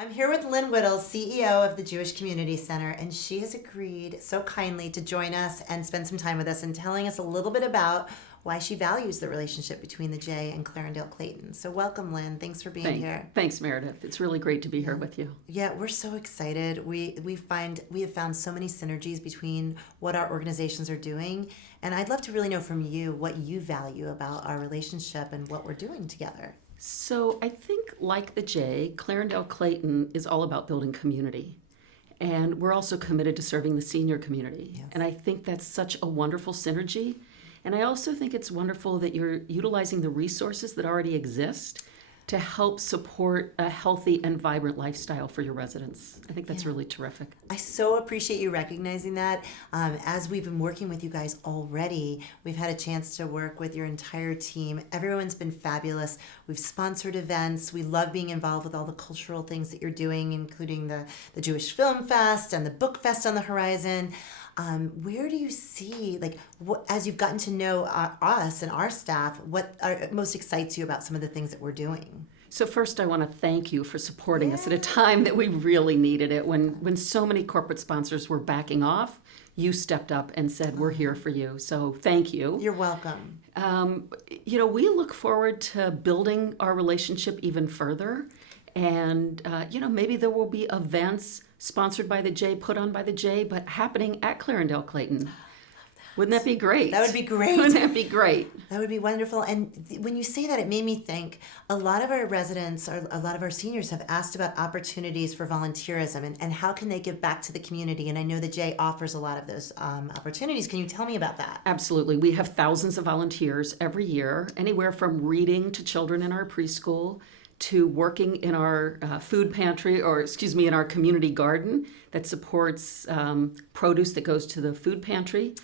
I'm here with Lynn Whittle, CEO of the Jewish Community Center, and she has agreed so kindly to join us and spend some time with us and telling us a little bit about why she values the relationship between the J and Clarendale Clayton. So welcome, Lynn. Thanks for being here. Thanks, Meredith. It's really great to be here with you. Yeah, we're so excited. We have found so many synergies between what our organizations are doing, and I'd love to really know from you what you value about our relationship and what we're doing together. So I think, like the J, Clarendale Clayton is all about building community. And we're also committed to serving the senior community. Yes. And I think that's such a wonderful synergy. And I also think it's wonderful that you're utilizing the resources that already exist to help support a healthy and vibrant lifestyle for your residents. I think that's really terrific. I so appreciate you recognizing that. As we've been working with you guys already, we've had a chance to work with your entire team. Everyone's been fabulous. We've sponsored events. We love being involved with all the cultural things that you're doing, including the Jewish Film Fest and the Book Fest on the horizon. Where do you see, as you've gotten to know us and our staff, what most excites you about some of the things that we're doing? So first, I want to thank you for supporting us at a time that we really needed it. When so many corporate sponsors were backing off, you stepped up and said, we're here for you. So thank you. You're welcome. We look forward to building our relationship even further. And, maybe there will be events sponsored by the J, put on by the J, but happening at Clarendale Clayton. Wouldn't that be great? That would be great. Wouldn't that be great? That would be wonderful. And when you say that, it made me think a lot of our residents, or a lot of our seniors have asked about opportunities for volunteerism and how can they give back to the community. And I know the J offers a lot of those opportunities. Can you tell me about that? Absolutely. We have thousands of volunteers every year, anywhere from reading to children in our preschool to working in our food pantry, in our community garden that supports produce that goes to the food pantry.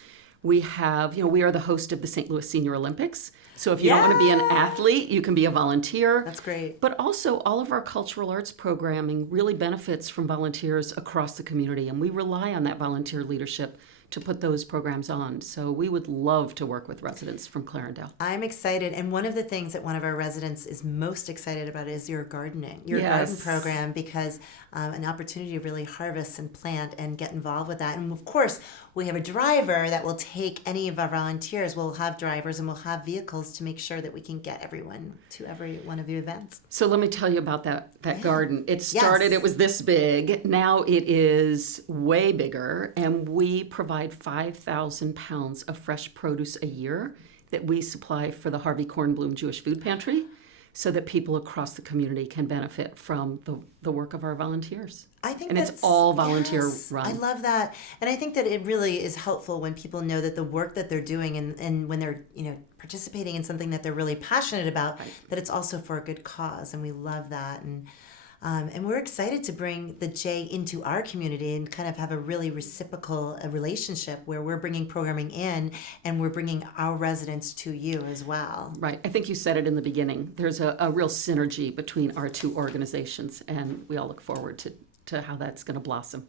We have, we are the host of the St. Louis Senior Olympics. So if you don't want to be an athlete, you can be a volunteer. That's great. But also all of our cultural arts programming really benefits from volunteers across the community. And we rely on that volunteer leadership to put those programs on. So we would love to work with residents from Clarendale. I'm excited. And one of the things that one of our residents is most excited about is your garden program, because an opportunity to really harvest and plant and get involved with that. And of course, we have a driver that will take any of our volunteers. We'll have drivers and we'll have vehicles to make sure that we can get everyone to every one of the events. So let me tell you about that garden. It started, It was this big. Now it is way bigger, and we provide 5,000 pounds of fresh produce a year that we supply for the Harvey Kornblum Jewish Food Pantry, so that people across the community can benefit from the work of our volunteers. I think it's all volunteer run. I love that. And I think that it really is helpful when people know that the work that they're doing and when they're, participating in something that they're really passionate about, that it's also for a good cause. And we love that. And we're excited to bring the J into our community and kind of have a really reciprocal relationship where we're bringing programming in and we're bringing our residents to you as well. Right. I think you said it in the beginning. There's a real synergy between our two organizations, and we all look forward to how that's going to blossom.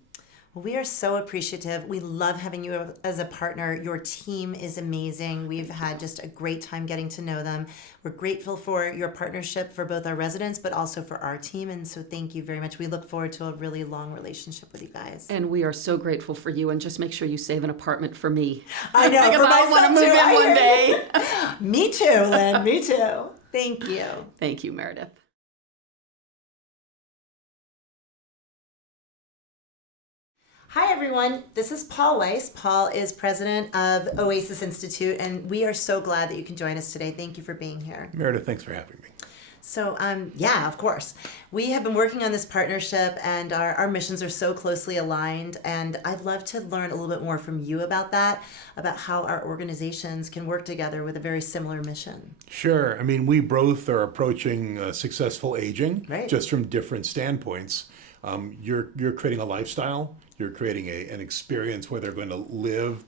Well, we are so appreciative. We love having you as a partner. Your team is amazing. We've had just a great time getting to know them. We're grateful for your partnership for both our residents, but also for our team. And so thank you very much. We look forward to a really long relationship with you guys. And we are so grateful for you. And just make sure you save an apartment for me. I know. Because I want to move in one day. Me too, Lynn. Me too. Thank you. Thank you, Meredith. Hi, everyone. This is Paul Weiss. Paul is president of Oasis Institute, and we are so glad that you can join us today. Thank you for being here. Meredith, thanks for having me. So, of course. We have been working on this partnership, and our missions are so closely aligned, and I'd love to learn a little bit more from you about that, about how our organizations can work together with a very similar mission. Sure. I mean, we both are approaching successful aging, right, just from different standpoints. You're creating a lifestyle. You're creating an experience where they're going to live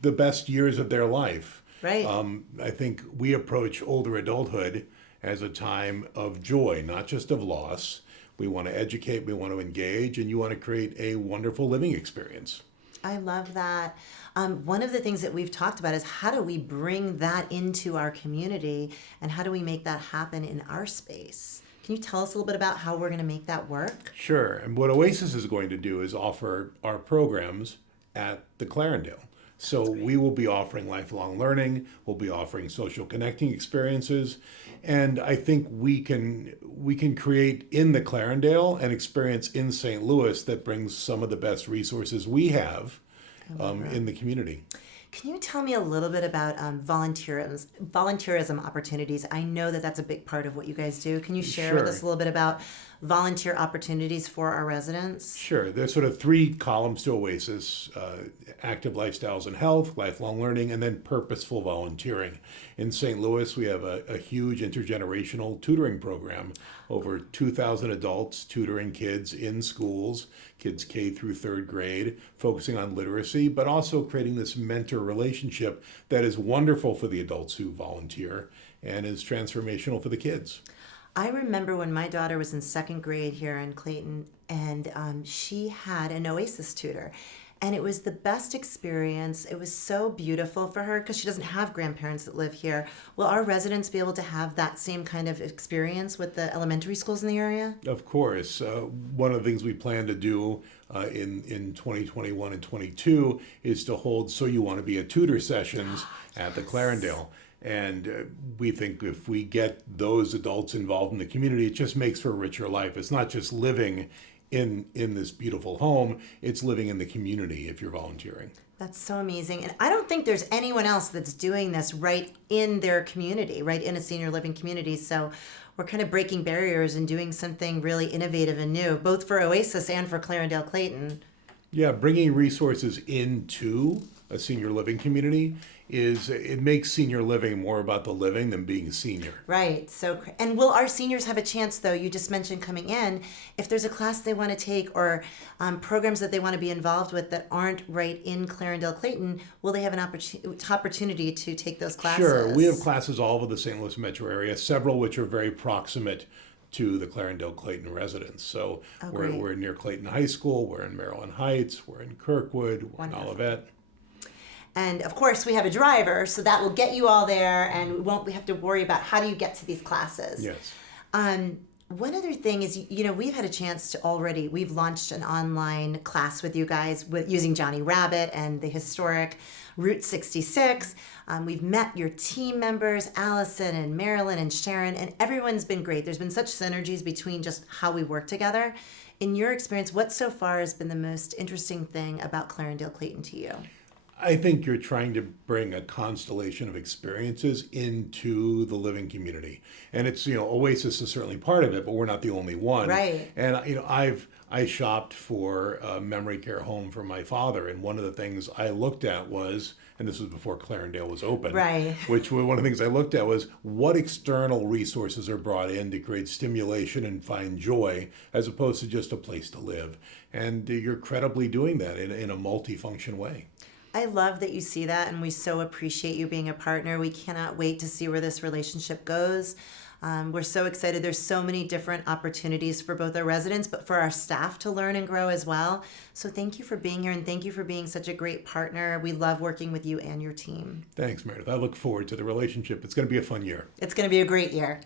the best years of their life. Right. I think we approach older adulthood as a time of joy, not just of loss. We want to educate, we want to engage, and you want to create a wonderful living experience. I love that. One of the things that we've talked about is how do we bring that into our community and how do we make that happen in our space? Can you tell us a little bit about how we're going to make that work? Sure. And what Oasis is going to do is offer our programs at the Clarendale. So we will be offering lifelong learning, we'll be offering social connecting experiences, and I think we can create in the Clarendale an experience in St. Louis that brings some of the best resources we have in the community. Can you tell me a little bit about volunteerism opportunities? I know that that's a big part of what you guys do. Can you share with Sure. us a little bit about volunteer opportunities for our residents? Sure. There's sort of three columns to Oasis: active lifestyles and health, lifelong learning, and then purposeful volunteering. In St. Louis, we have a huge intergenerational tutoring program. Over 2,000 adults tutoring kids in schools, kids K through third grade, focusing on literacy, but also creating this mentor relationship that is wonderful for the adults who volunteer and is transformational for the kids. I remember when my daughter was in second grade here in Clayton, and she had an Oasis tutor. And it was the best experience. It was so beautiful for her because she doesn't have grandparents that live here. Will our residents be able to have that same kind of experience with the elementary schools in the area? Of course, one of the things we plan to do in 2021 and 22 is to hold So You Want to Be a Tutor sessions at the Clarendale. And we think if we get those adults involved in the community, it just makes for a richer life. It's not just living in this beautiful home, it's living in the community if you're volunteering. That's so amazing. And I don't think there's anyone else that's doing this right in their community, right in a senior living community. So we're kind of breaking barriers and doing something really innovative and new, both for Oasis and for Clarendale Clayton. Yeah, bringing resources into a senior living community it makes senior living more about the living than being a senior. Right. And will our seniors have a chance, though? You just mentioned coming in. If there's a class they want to take or programs that they want to be involved with that aren't right in Clarendale Clayton, will they have an opportunity to take those classes? Sure. We have classes all over the St. Louis metro area, several which are very proximate to the Clarendale Clayton residents. So we're near Clayton High School, we're in Maryland Heights, we're in Kirkwood, we're in Olivet. And of course, we have a driver, so that will get you all there, and we have to worry about how do you get to these classes. Yes. One other thing is, we've had a chance we've launched an online class with you guys using Johnny Rabbit and the historic Route 66. We've met your team members, Allison and Marilyn and Sharon, and everyone's been great. There's been such synergies between just how we work together. In your experience, what so far has been the most interesting thing about Clarendale Clayton to you? I think you're trying to bring a constellation of experiences into the living community. And it's, Oasis is certainly part of it, but we're not the only one. Right. And, I shopped for a memory care home for my father. And one of the things I looked at was, and this was before Clarendale was open. Right. Which one of the things I looked at was what external resources are brought in to create stimulation and find joy as opposed to just a place to live. And you're credibly doing that in a multifunction way. I love that you see that, and we so appreciate you being a partner. We cannot wait to see where this relationship goes. We're so excited. There's so many different opportunities for both our residents, but for our staff to learn and grow as well. So thank you for being here, and thank you for being such a great partner. We love working with you and your team. Thanks, Meredith. I look forward to the relationship. It's going to be a fun year. It's going to be a great year.